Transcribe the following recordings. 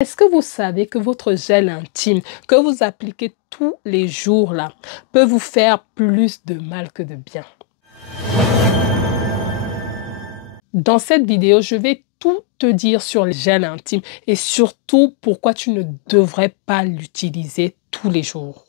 Est-ce que vous savez que votre gel intime que vous appliquez tous les jours là peut vous faire plus de mal que de bien? Dans cette vidéo, je vais tout te dire sur le gel intime et surtout pourquoi tu ne devrais pas l'utiliser tous les jours.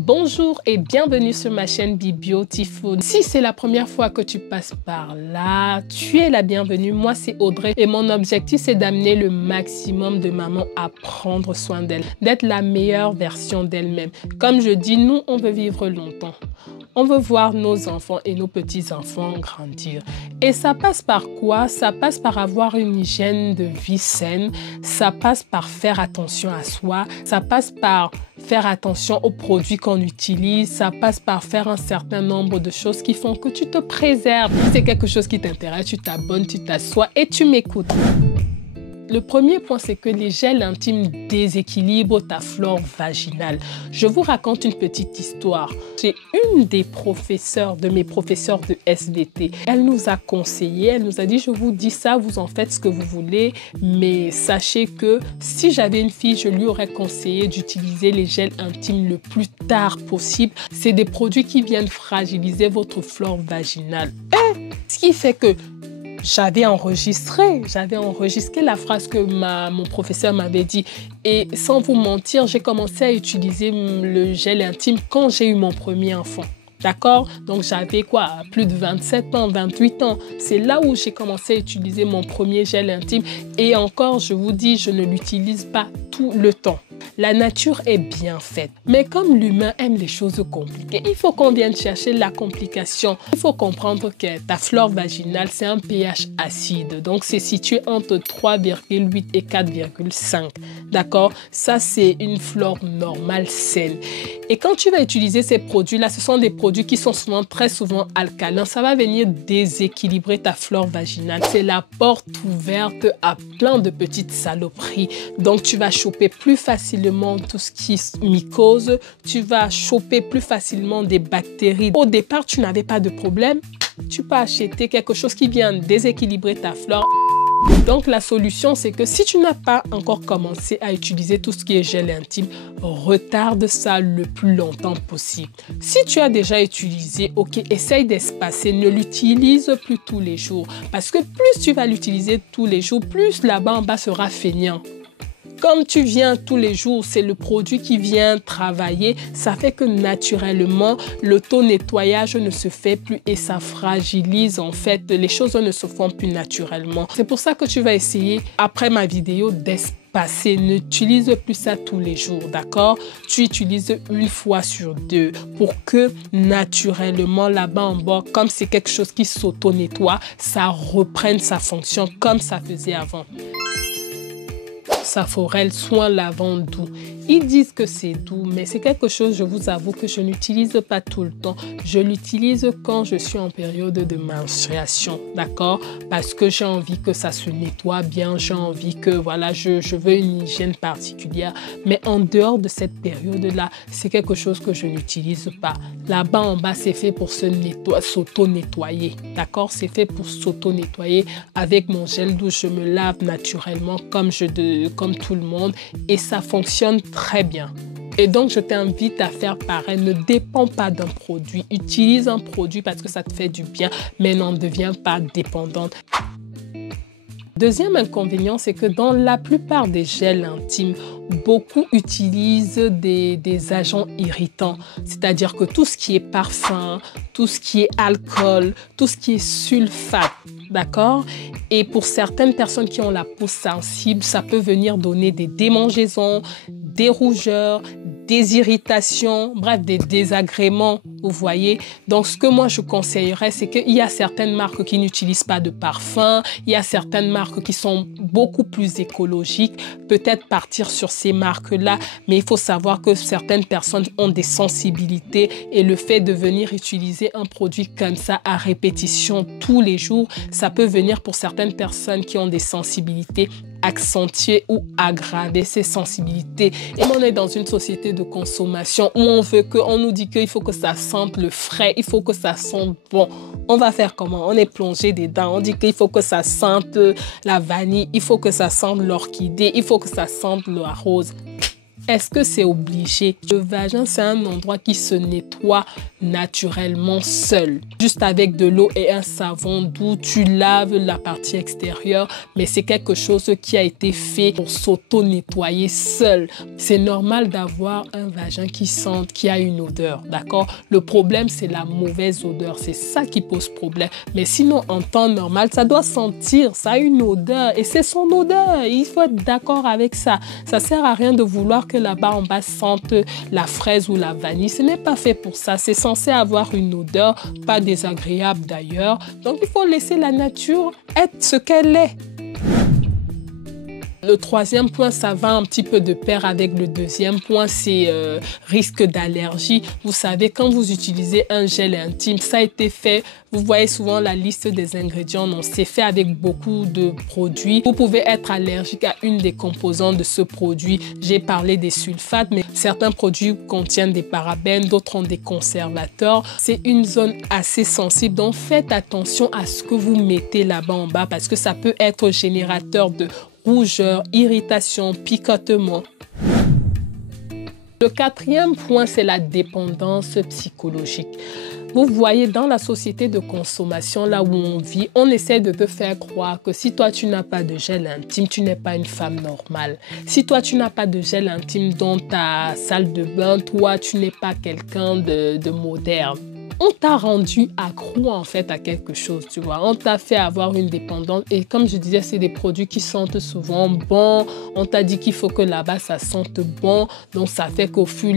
Bonjour et bienvenue sur ma chaîne Be Beautiful. Si c'est la première fois que tu passes par là, tu es la bienvenue. Moi, c'est Audrey et mon objectif, c'est d'amener le maximum de mamans à prendre soin d'elles, d'être la meilleure version d'elles-mêmes. Comme je dis, nous, on veut vivre longtemps. On veut voir nos enfants et nos petits-enfants grandir. Et ça passe par quoi? Ça passe par avoir une hygiène de vie saine. Ça passe par faire attention à soi. Ça passe par faire attention aux produits qu'on utilise. Ça passe par faire un certain nombre de choses qui font que tu te préserves. Si c'est quelque chose qui t'intéresse, tu t'abonnes, tu t'assois et tu m'écoutes. Le premier point, c'est que les gels intimes déséquilibrent ta flore vaginale. Je vous raconte une petite histoire. J'ai une des professeurs, de mes professeurs de SVT. Elle nous a conseillé, elle nous a dit, je vous dis ça, vous en faites ce que vous voulez, mais sachez que si j'avais une fille, je lui aurais conseillé d'utiliser les gels intimes le plus tard possible. C'est des produits qui viennent fragiliser votre flore vaginale. Et ce qui fait que j'avais enregistré la phrase que mon professeur m'avait dit. Et sans vous mentir, j'ai commencé à utiliser le gel intime quand j'ai eu mon premier enfant. D'accord? Donc j'avais quoi? Plus de 27 ans, 28 ans. C'est là où j'ai commencé à utiliser mon premier gel intime. Et encore, je vous dis, je ne l'utilise pas tout le temps. La nature est bien faite, mais comme l'humain aime les choses compliquées, il faut qu'on vienne chercher la complication. Il faut comprendre que ta flore vaginale, c'est un pH acide, donc c'est situé entre 3,8 et 4,5. D'accord? Ça, c'est une flore normale saine. Et quand tu vas utiliser ces produits-là, ce sont des produits qui sont très souvent alcalins. Ça va venir déséquilibrer ta flore vaginale. C'est la porte ouverte à plein de petites saloperies. Donc, tu vas choper plus facilement tout ce qui est mycose, tu vas choper plus facilement des bactéries. Au départ, tu n'avais pas de problème, tu peux acheter quelque chose qui vient déséquilibrer ta flore. Donc la solution, c'est que si tu n'as pas encore commencé à utiliser tout ce qui est gel intime, retarde ça le plus longtemps possible. Si tu as déjà utilisé, ok, essaye d'espacer, ne l'utilise plus tous les jours. Parce que plus tu vas l'utiliser tous les jours, plus là-bas en bas sera feignant. Comme tu viens tous les jours, c'est le produit qui vient travailler, ça fait que naturellement, l'auto-nettoyage ne se fait plus et ça fragilise en fait. Les choses ne se font plus naturellement. C'est pour ça que tu vas essayer, après ma vidéo, d'espacer. N'utilise plus ça tous les jours, d'accord? Tu utilises une fois sur deux pour que naturellement, là-bas en bas, comme c'est quelque chose qui s'auto-nettoie, ça reprenne sa fonction comme ça faisait avant. Saforel Soin Lavande Doux. Ils disent que c'est doux, mais c'est quelque chose, je vous avoue, que je n'utilise pas tout le temps. Je l'utilise quand je suis en période de menstruation, d'accord? Parce que j'ai envie que ça se nettoie bien, j'ai envie que, voilà, je veux une hygiène particulière. Mais en dehors de cette période-là, c'est quelque chose que je n'utilise pas. Là-bas en bas, c'est fait pour s'auto-nettoyer, d'accord? C'est fait pour s'auto-nettoyer. Avec mon gel douche, je me lave naturellement comme tout le monde et ça fonctionne très bien. Et donc, je t'invite à faire pareil. Ne dépends pas d'un produit. Utilise un produit parce que ça te fait du bien, mais n'en deviens pas dépendante. Deuxième inconvénient, c'est que dans la plupart des gels intimes, beaucoup utilisent des agents irritants. C'est-à-dire que tout ce qui est parfum, tout ce qui est alcool, tout ce qui est sulfate, d'accord? Et pour certaines personnes qui ont la peau sensible, ça peut venir donner des démangeaisons, des rougeurs, des irritations, bref, des désagréments, vous voyez. Donc, ce que moi, je conseillerais, c'est qu'il y a certaines marques qui n'utilisent pas de parfum, il y a certaines marques qui sont beaucoup plus écologiques, peut-être partir sur ces marques-là, mais il faut savoir que certaines personnes ont des sensibilités et le fait de venir utiliser un produit comme ça à répétition tous les jours, ça peut venir pour certaines personnes qui ont des sensibilités accentuer ou aggraver ses sensibilités. Et on est dans une société de consommation où on nous dit qu'il faut que ça sente le frais, il faut que ça sente bon. On va faire comment? On est plongé dedans. On dit qu'il faut que ça sente la vanille, il faut que ça sente l'orchidée, il faut que ça sente la rose. Est-ce que c'est obligé? Le vagin, c'est un endroit qui se nettoie naturellement seul. Juste avec de l'eau et un savon doux, tu laves la partie extérieure, mais c'est quelque chose qui a été fait pour s'auto-nettoyer seul. C'est normal d'avoir un vagin qui sente, qui a une odeur, d'accord? Le problème, c'est la mauvaise odeur. C'est ça qui pose problème. Mais sinon, en temps normal, ça doit sentir, ça a une odeur et c'est son odeur. Il faut être d'accord avec ça. Ça sert à rien de vouloir que là-bas en bas sente la fraise ou la vanille. Ce n'est pas fait pour ça. C'est censé avoir une odeur, pas désagréable d'ailleurs. Donc, il faut laisser la nature être ce qu'elle est. Le troisième point, ça va un petit peu de pair avec le deuxième point, c'est risque d'allergie. Vous savez, quand vous utilisez un gel intime, ça a été fait, vous voyez souvent la liste des ingrédients, non, c'est fait avec beaucoup de produits. Vous pouvez être allergique à une des composantes de ce produit. J'ai parlé des sulfates, mais certains produits contiennent des parabènes, d'autres ont des conservateurs. C'est une zone assez sensible, donc faites attention à ce que vous mettez là-bas en bas parce que ça peut être générateur de rougeur, irritation, picotement. Le quatrième point, c'est la dépendance psychologique. Vous voyez, dans la société de consommation, là où on vit, on essaie de te faire croire que si toi, tu n'as pas de gel intime, tu n'es pas une femme normale. Si toi, tu n'as pas de gel intime dans ta salle de bain, toi, tu n'es pas quelqu'un de moderne. On t'a rendu accro en fait à quelque chose, tu vois. On t'a fait avoir une dépendance et comme je disais, c'est des produits qui sentent souvent bon. On t'a dit qu'il faut que là-bas ça sente bon. Donc ça fait qu'au fur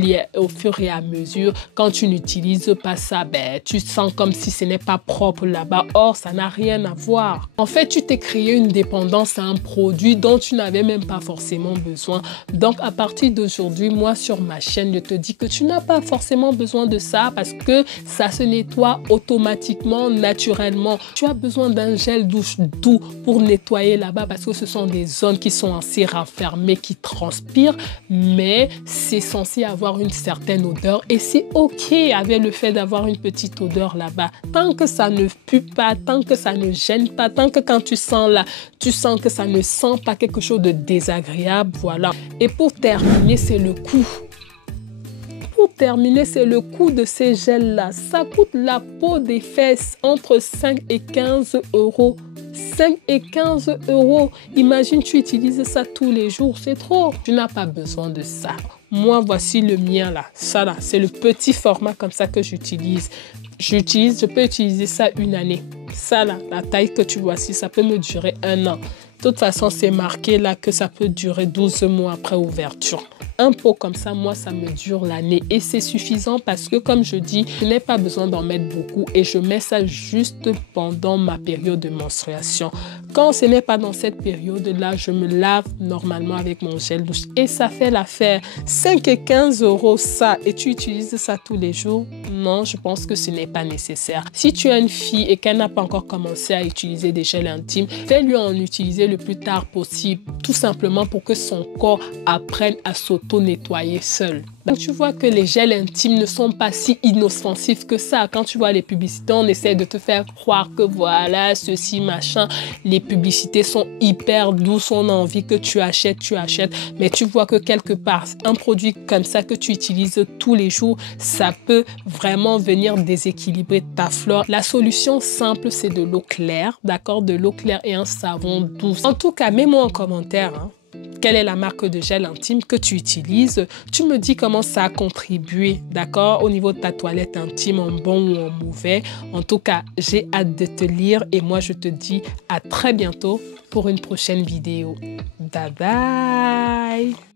et à mesure, quand tu n'utilises pas ça, tu sens comme si ce n'est pas propre là-bas. Or, ça n'a rien à voir. En fait, tu t'es créé une dépendance à un produit dont tu n'avais même pas forcément besoin. Donc à partir d'aujourd'hui, moi sur ma chaîne, je te dis que tu n'as pas forcément besoin de ça parce que ça se nettoie automatiquement, naturellement. Tu as besoin d'un gel douche doux pour nettoyer là-bas parce que ce sont des zones qui sont assez renfermées, qui transpirent, mais c'est censé avoir une certaine odeur et c'est ok avec le fait d'avoir une petite odeur là-bas. Tant que ça ne pue pas, tant que ça ne gêne pas, tant que quand tu sens là, tu sens que ça ne sent pas quelque chose de désagréable, voilà. Et pour terminer, c'est le coût. Pour terminer, c'est le coût de ces gels-là. Ça coûte la peau des fesses entre 5 et 15 euros. 5 et 15 euros. Imagine, tu utilises ça tous les jours. C'est trop. Tu n'as pas besoin de ça. Moi, voici le mien là. Ça là, c'est le petit format comme ça que j'utilise. Je peux utiliser ça une année. Ça là, la taille que tu vois ici, ça peut me durer 1 an. De toute façon, c'est marqué là que ça peut durer 12 mois après ouverture. Un pot comme ça, moi, ça me dure l'année et c'est suffisant parce que, comme je dis, je n'ai pas besoin d'en mettre beaucoup et je mets ça juste pendant ma période de menstruation. Quand ce n'est pas dans cette période-là, je me lave normalement avec mon gel douche et ça fait l'affaire. 5 et 15 euros ça et tu utilises ça tous les jours? Non, je pense que ce n'est pas nécessaire. Si tu as une fille et qu'elle n'a pas encore commencé à utiliser des gels intimes, fais-lui en utiliser le plus tard possible, tout simplement pour que son corps apprenne à s'auto-nettoyer seul. Donc tu vois que les gels intimes ne sont pas si inoffensifs que ça. Quand tu vois les publicités, on essaie de te faire croire que voilà, ceci, machin. Les publicités sont hyper douces, on a envie que tu achètes. Mais tu vois que quelque part, un produit comme ça que tu utilises tous les jours, ça peut vraiment venir déséquilibrer ta flore. La solution simple, c'est de l'eau claire, d'accord? De l'eau claire et un savon doux. En tout cas, mets-moi en commentaire, hein. Quelle est la marque de gel intime que tu utilises? Tu me dis comment ça a contribué, d'accord, au niveau de ta toilette intime, en bon ou en mauvais. En tout cas, j'ai hâte de te lire et moi, je te dis à très bientôt pour une prochaine vidéo. Bye bye!